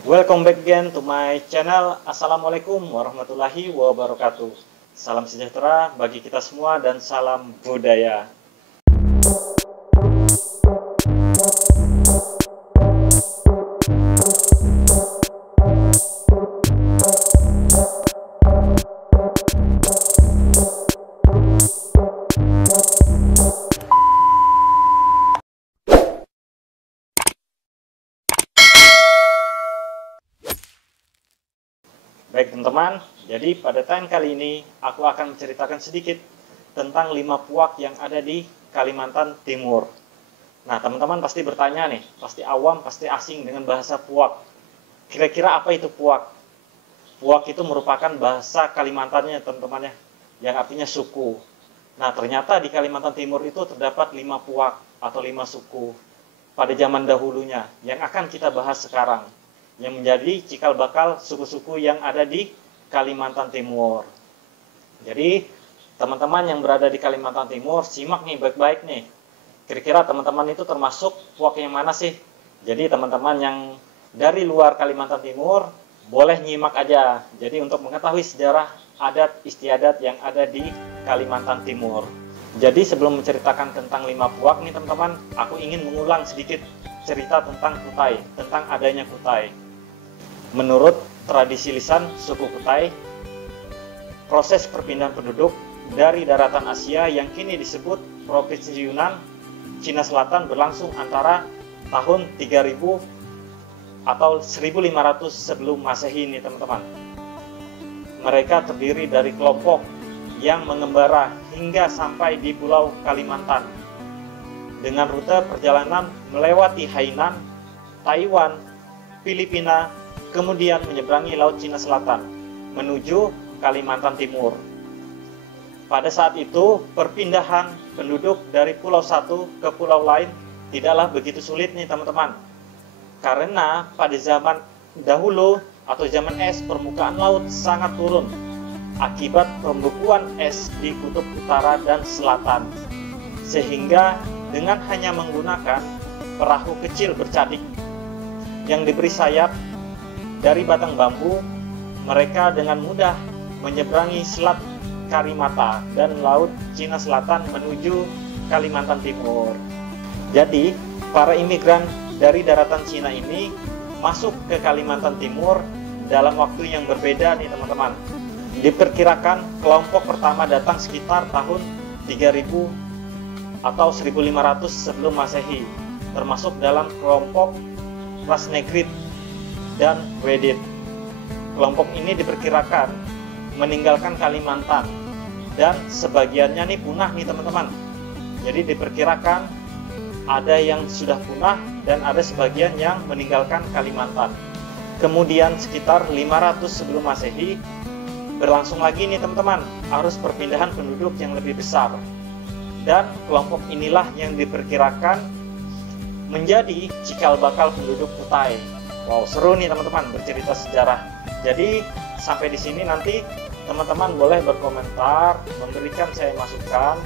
Welcome back again to my channel. Assalamualaikum warahmatullahi wabarakatuh. Salam sejahtera bagi kita semua dan salam budaya. Baik teman-teman, jadi pada time kali ini aku akan menceritakan sedikit tentang 5 puak yang ada di Kalimantan Timur. Nah teman-teman pasti bertanya nih, pasti awam, pasti asing dengan bahasa puak. Kira-kira apa itu puak? Puak itu merupakan bahasa Kalimantannya teman-teman ya, yang artinya suku. Nah ternyata di Kalimantan Timur itu terdapat 5 puak atau 5 suku pada zaman dahulunya yang akan kita bahas sekarang, yang menjadi cikal bakal suku-suku yang ada di Kalimantan Timur. Jadi teman-teman yang berada di Kalimantan Timur, simak nih baik-baik nih. Kira-kira teman-teman itu termasuk puak yang mana sih? Jadi teman-teman yang dari luar Kalimantan Timur boleh nyimak aja. Jadi untuk mengetahui sejarah adat istiadat yang ada di Kalimantan Timur. Jadi sebelum menceritakan tentang 5 puak nih teman-teman, aku ingin mengulang sedikit cerita tentang Kutai, tentang adanya Kutai. Menurut tradisi lisan suku Kutai, proses perpindahan penduduk dari daratan Asia yang kini disebut Provinsi Yunnan, Cina Selatan berlangsung antara tahun 3000 atau 1500 sebelum Masehi ini teman-teman. Mereka terdiri dari kelompok yang mengembara hingga sampai di Pulau Kalimantan dengan rute perjalanan melewati Hainan, Taiwan, Filipina, kemudian menyeberangi Laut Cina Selatan menuju Kalimantan Timur. Pada saat itu, perpindahan penduduk dari pulau satu ke pulau lain tidaklah begitu sulit nih teman-teman. Karena pada zaman dahulu atau zaman es, permukaan laut sangat turun akibat pembekuan es di kutub utara dan selatan. Sehingga dengan hanya menggunakan perahu kecil bercadik yang diberi sayap dari batang bambu, mereka dengan mudah menyeberangi Selat Karimata dan Laut Cina Selatan menuju Kalimantan Timur. Jadi, para imigran dari daratan Cina ini masuk ke Kalimantan Timur dalam waktu yang berbeda nih teman-teman. Diperkirakan kelompok pertama datang sekitar tahun 3000 atau 1500 sebelum Masehi, termasuk dalam kelompok ras Negrit dan Wedit. Kelompok ini diperkirakan meninggalkan Kalimantan dan sebagiannya nih punah nih teman-teman. Jadi diperkirakan ada yang sudah punah dan ada sebagian yang meninggalkan Kalimantan. Kemudian sekitar 500 sebelum Masehi berlangsung lagi nih teman-teman arus perpindahan penduduk yang lebih besar. Dan kelompok inilah yang diperkirakan menjadi cikal bakal penduduk Kutai. Wow, seru nih teman-teman bercerita sejarah. Jadi sampai di sini nanti teman-teman boleh berkomentar, memberikan saya masukan,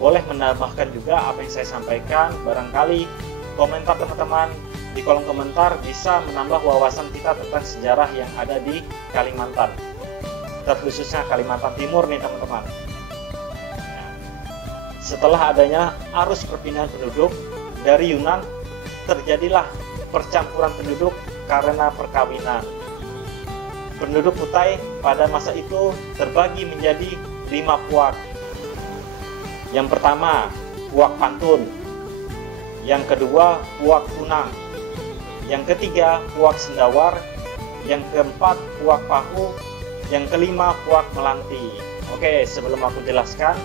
boleh menambahkan juga apa yang saya sampaikan. Barangkali komentar teman-teman di kolom komentar bisa menambah wawasan kita tentang sejarah yang ada di Kalimantan, terkhususnya Kalimantan Timur nih teman-teman. Setelah adanya arus perpindahan penduduk dari Yunan, terjadilah percampuran penduduk karena perkawinan. Penduduk Kutai pada masa itu terbagi menjadi 5 puak. Yang pertama, puak Pantun. Yang kedua, puak Kunang. Yang ketiga, puak Sendawar. Yang keempat, puak Pahu. Yang kelima, puak Melanti. Oke, sebelum aku jelaskan,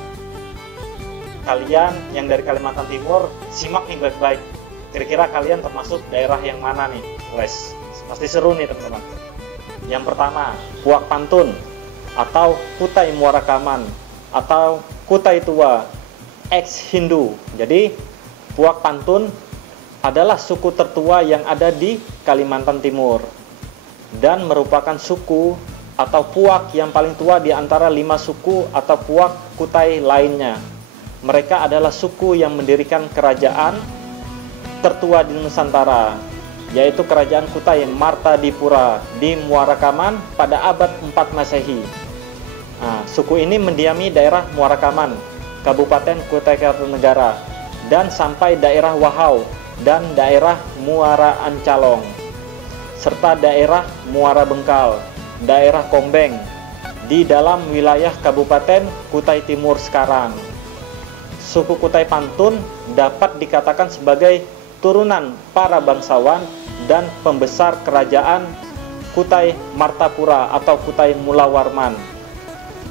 kalian yang dari Kalimantan Timur simak nih baik-baik. Kira-kira kalian termasuk daerah yang mana nih? Wes, pasti seru nih teman-teman. Yang pertama, puak Pantun atau Kutai Muara Kaman atau Kutai Tua, ex Hindu. Jadi, puak Pantun adalah suku tertua yang ada di Kalimantan Timur dan merupakan suku atau puak yang paling tua di antara 5 suku atau puak Kutai lainnya. Mereka adalah suku yang mendirikan kerajaan tertua di Nusantara. yaitu Kerajaan Kutai Martadipura di Muara Kaman pada abad 4 Masehi. Nah, suku ini mendiami daerah Muara Kaman, Kabupaten Kutai Kartanegara, dan sampai daerah Wahau dan daerah Muara Ancalong, serta daerah Muara Bengkal, daerah Kombeng, di dalam wilayah Kabupaten Kutai Timur sekarang. Suku Kutai Pantun dapat dikatakan sebagai turunan para bangsawan dan pembesar kerajaan Kutai Martapura atau Kutai Mulawarman.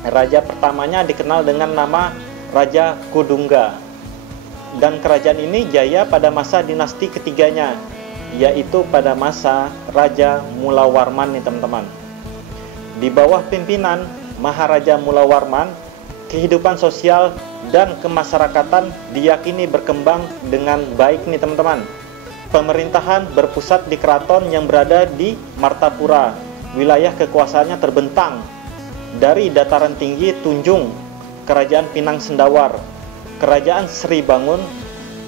Raja pertamanya dikenal dengan nama Raja Kudungga, dan kerajaan ini jaya pada masa dinasti ketiganya, yaitu pada masa Raja Mulawarman nih teman-teman. Di bawah pimpinan Maharaja Mulawarman, kehidupan sosial dan kemasyarakatan diyakini berkembang dengan baik nih teman-teman. Pemerintahan berpusat di keraton yang berada di Martapura. Wilayah kekuasaannya terbentang dari dataran tinggi Tunjung, Kerajaan Pinang Sendawar, Kerajaan Sri Bangun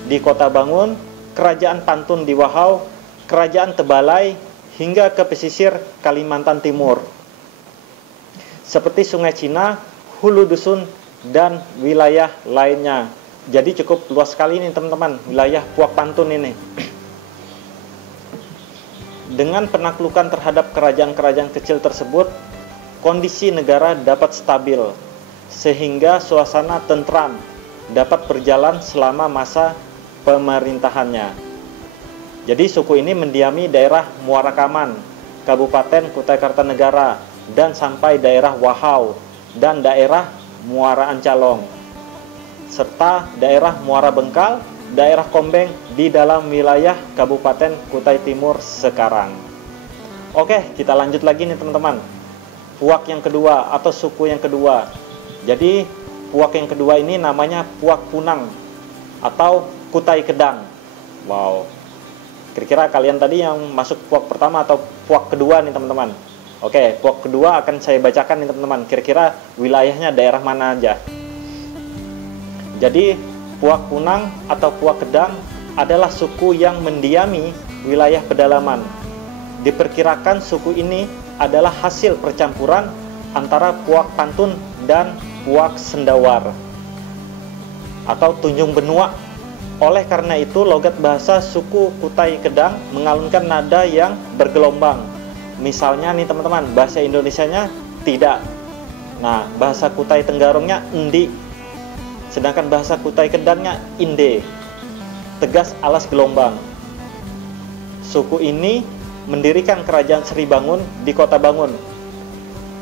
di Kota Bangun, Kerajaan Pantun di Wahau, Kerajaan Tebalai, hingga ke pesisir Kalimantan Timur, seperti Sungai Cina, Hulu Dusun, dan wilayah lainnya. Jadi cukup luas sekali ini teman-teman, wilayah Puak Pantun ini. Dengan penaklukan terhadap kerajaan-kerajaan kecil tersebut, kondisi negara dapat stabil, sehingga suasana tentram dapat berjalan selama masa pemerintahannya. Jadi suku ini mendiami daerah Muara Kaman, Kabupaten Kutai Kartanegara, dan sampai daerah Wahau dan daerah Muara Ancalong, serta daerah Muara Bengkal, daerah Kombeng di dalam wilayah Kabupaten Kutai Timur sekarang. Oke, kita lanjut lagi nih teman-teman. Puak yang kedua atau suku yang kedua. Jadi puak yang kedua ini namanya Puak Punang atau Kutai Kedang. Wow. Kira-kira kalian tadi yang masuk puak pertama atau puak kedua nih teman-teman. Oke, puak kedua akan saya bacakan nih teman-teman. Kira-kira wilayahnya daerah mana aja. Jadi Puak Punang atau Puak Kedang adalah suku yang mendiami wilayah pedalaman. Diperkirakan suku ini adalah hasil percampuran antara Puak Pantun dan Puak Sendawar atau Tunjung Benua. Oleh karena itu, logat bahasa suku Kutai Kedang mengalunkan nada yang bergelombang. Misalnya nih teman-teman, bahasa Indonesianya tidak. Nah, bahasa Kutai Tenggarongnya endi, sedangkan bahasa Kutai Kedangnya inde, tegas alas gelombang. Suku ini mendirikan kerajaan Sri Bangun di Kota Bangun,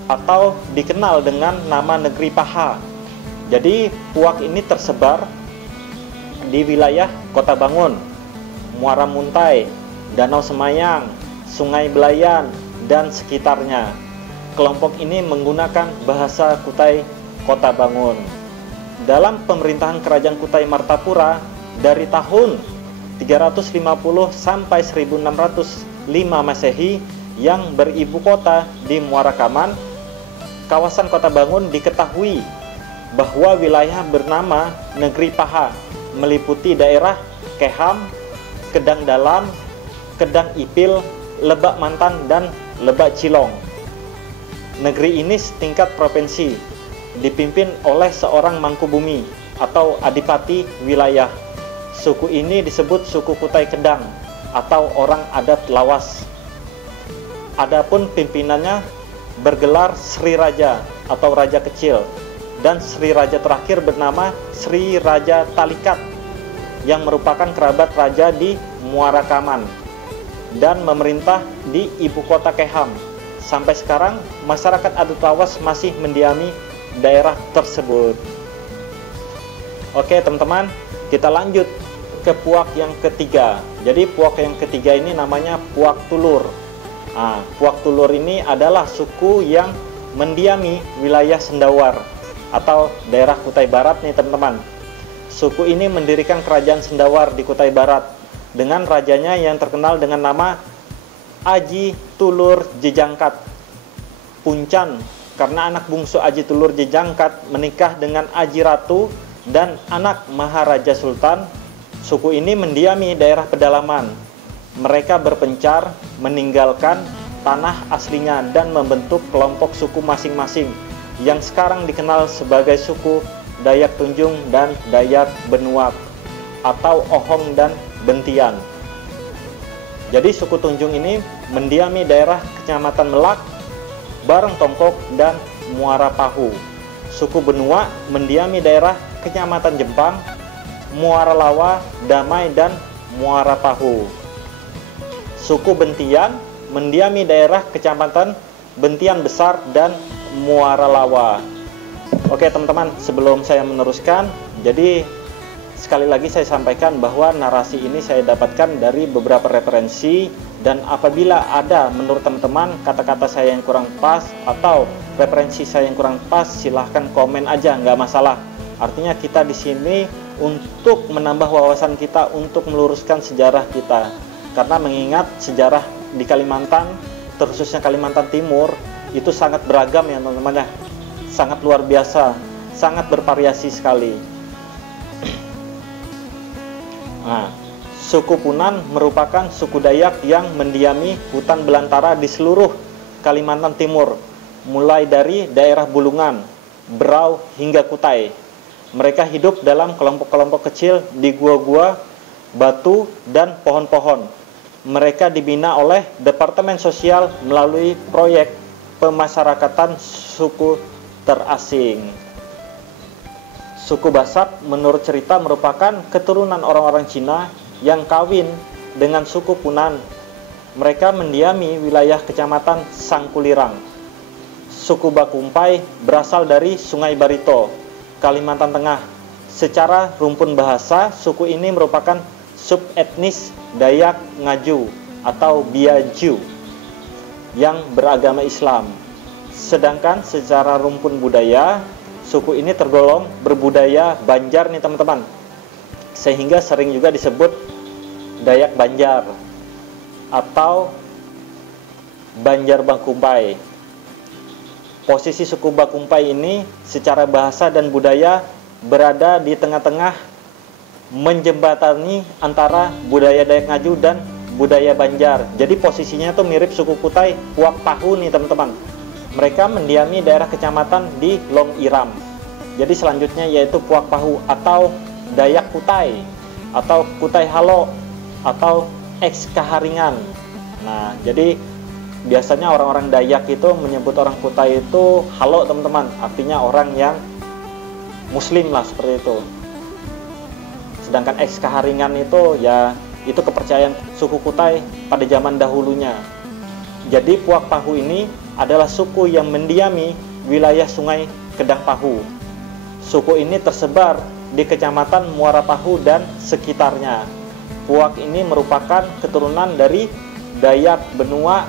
atau dikenal dengan nama Negeri Paha. Jadi puak ini tersebar di wilayah Kota Bangun, Muara Muntai, Danau Semayang, Sungai Belayan, dan sekitarnya. Kelompok ini menggunakan bahasa Kutai Kota Bangun. Dalam pemerintahan Kerajaan Kutai Martapura dari tahun 350 sampai 1605 Masehi yang beribu kota di Muara Kaman, kawasan Kota Bangun diketahui bahwa wilayah bernama Negeri Paha meliputi daerah Keham, Kedang Dalam, Kedang Ipil, Lebak Mantan, dan Lebak Cilong. Negeri ini setingkat provinsi, dipimpin oleh seorang Mangkubumi atau adipati wilayah. Suku ini disebut suku Kutai Kedang atau orang adat lawas. Adapun pimpinannya bergelar Sri Raja atau Raja Kecil, dan Sri Raja terakhir bernama Sri Raja Talikat yang merupakan kerabat raja di Muara Kaman dan memerintah di ibu kota Keham. Sampai sekarang masyarakat adat lawas masih mendiami daerah tersebut. Oke teman-teman, kita lanjut ke puak yang ketiga. Jadi puak yang ketiga ini namanya Puak Tulur. Nah, Puak Tulur ini adalah suku yang mendiami wilayah Sendawar atau daerah Kutai Barat nih teman-teman. Suku ini mendirikan kerajaan Sendawar di Kutai Barat dengan rajanya yang terkenal dengan nama Aji Tulur Jejangkat Puncan, karena anak bungsu Aji Tulur Jejangkat menikah dengan Aji Ratu dan anak Maharaja Sultan. Suku ini mendiami daerah pedalaman mereka berpencar meninggalkan tanah aslinya dan membentuk kelompok suku masing-masing yang sekarang dikenal sebagai suku Dayak Tunjung dan Dayak Benua atau Ohong dan Bentian. Jadi suku Tunjung ini mendiami daerah Kecamatan Melak, Bareng Tongkok, dan Muara Pahu. Suku Benua mendiami daerah Kecamatan Jempang, Muara Lawa, Damai, dan Muara Pahu. Suku Bentian mendiami daerah Kecamatan Bentian Besar dan Muara Lawa. Oke teman-teman, sebelum saya meneruskan, jadi sekali lagi saya sampaikan bahwa narasi ini saya dapatkan dari beberapa referensi, dan apabila ada menurut teman-teman kata-kata saya yang kurang pas atau referensi saya yang kurang pas, silahkan komen aja, nggak masalah. Artinya kita di sini untuk menambah wawasan kita, untuk meluruskan sejarah kita. Karena mengingat sejarah di Kalimantan, terkhususnya Kalimantan Timur, itu sangat beragam ya teman-teman ya. Sangat luar biasa, sangat bervariasi sekali. Nah, suku Punan merupakan suku Dayak yang mendiami hutan belantara di seluruh Kalimantan Timur, mulai dari daerah Bulungan, Berau, hingga Kutai. Mereka hidup dalam kelompok-kelompok kecil di gua-gua, batu, dan pohon-pohon. Mereka dibina oleh Departemen Sosial melalui proyek pemasyarakatan suku terasing. Suku Basak menurut cerita merupakan keturunan orang-orang Cina yang kawin dengan suku Punan. Mereka mendiami wilayah Kecamatan Sangkulirang. Suku Bakumpai berasal dari Sungai Barito, Kalimantan Tengah. Secara rumpun bahasa, suku ini merupakan subetnis Dayak Ngaju atau Biaju yang beragama Islam. Sedangkan secara rumpun budaya, suku ini tergolong berbudaya Banjar nih teman-teman, sehingga sering juga disebut Dayak Banjar atau Banjar Bakumpai. Posisi suku Bakumpai ini secara bahasa dan budaya berada di tengah-tengah, menjembatani antara budaya Dayak Ngaju dan budaya Banjar. Jadi posisinya tuh mirip suku Kutai Puak Pahu nih teman-teman. Mereka mendiami daerah kecamatan di Long Iram. Jadi selanjutnya yaitu Puak Pahu atau Dayak Kutai atau Kutai Halo atau Eks Kaharingan. Nah, jadi biasanya orang-orang Dayak itu menyebut orang Kutai itu Halo teman-teman, artinya orang yang Muslim lah seperti itu. Sedangkan Eks Kaharingan itu ya itu kepercayaan suku Kutai pada zaman dahulunya. Jadi Puak Pahu ini adalah suku yang mendiami wilayah Sungai Kedang Pahu. Suku ini tersebar di Kecamatan Muara Pahu dan sekitarnya. Puak ini merupakan keturunan dari Dayak Benua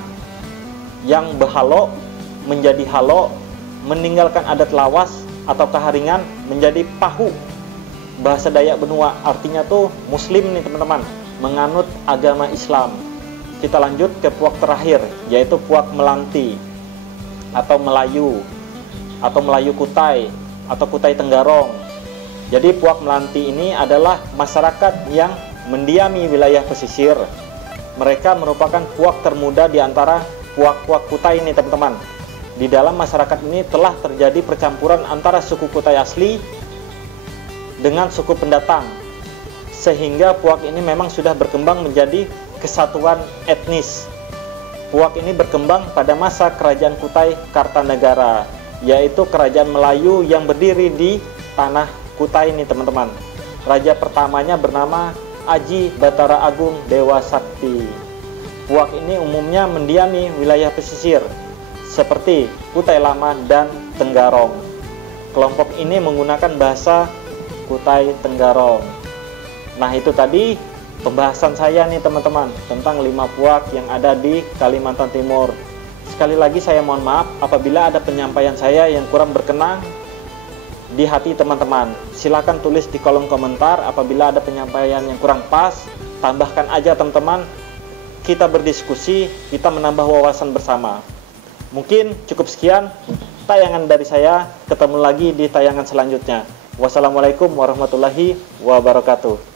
yang berhalo menjadi halo, meninggalkan adat lawas atau kaharingan menjadi pahu. Bahasa Dayak Benua artinya tuh Muslim nih teman-teman, menganut agama Islam. Kita lanjut ke Puak terakhir, yaitu Puak Melanti atau Melayu Kutai atau Kutai Tenggarong. Jadi Puak Melanti ini adalah masyarakat yang mendiami wilayah pesisir. Mereka merupakan puak termuda di antara puak-puak Kutai ini teman-teman. Di dalam masyarakat ini telah terjadi percampuran antara suku Kutai asli dengan suku pendatang, sehingga puak ini memang sudah berkembang menjadi kesatuan etnis. Puak ini berkembang pada masa Kerajaan Kutai Kartanegara, yaitu kerajaan Melayu yang berdiri di tanah Kutai ini teman-teman. Raja pertamanya bernama Aji Batara Agung Dewa Sakti. Puak ini umumnya mendiami wilayah pesisir seperti Kutai Lama dan Tenggarong. Kelompok ini menggunakan bahasa Kutai Tenggarong. Nah, itu tadi pembahasan saya nih teman-teman tentang 5 puak yang ada di Kalimantan Timur. Sekali lagi saya mohon maaf apabila ada penyampaian saya yang kurang berkenan di hati teman-teman. Silakan tulis di kolom komentar apabila ada penyampaian yang kurang pas, tambahkan aja teman-teman. Kita berdiskusi, kita menambah wawasan bersama. Mungkin cukup sekian tayangan dari saya, ketemu lagi di tayangan selanjutnya. Wassalamualaikum warahmatullahi wabarakatuh.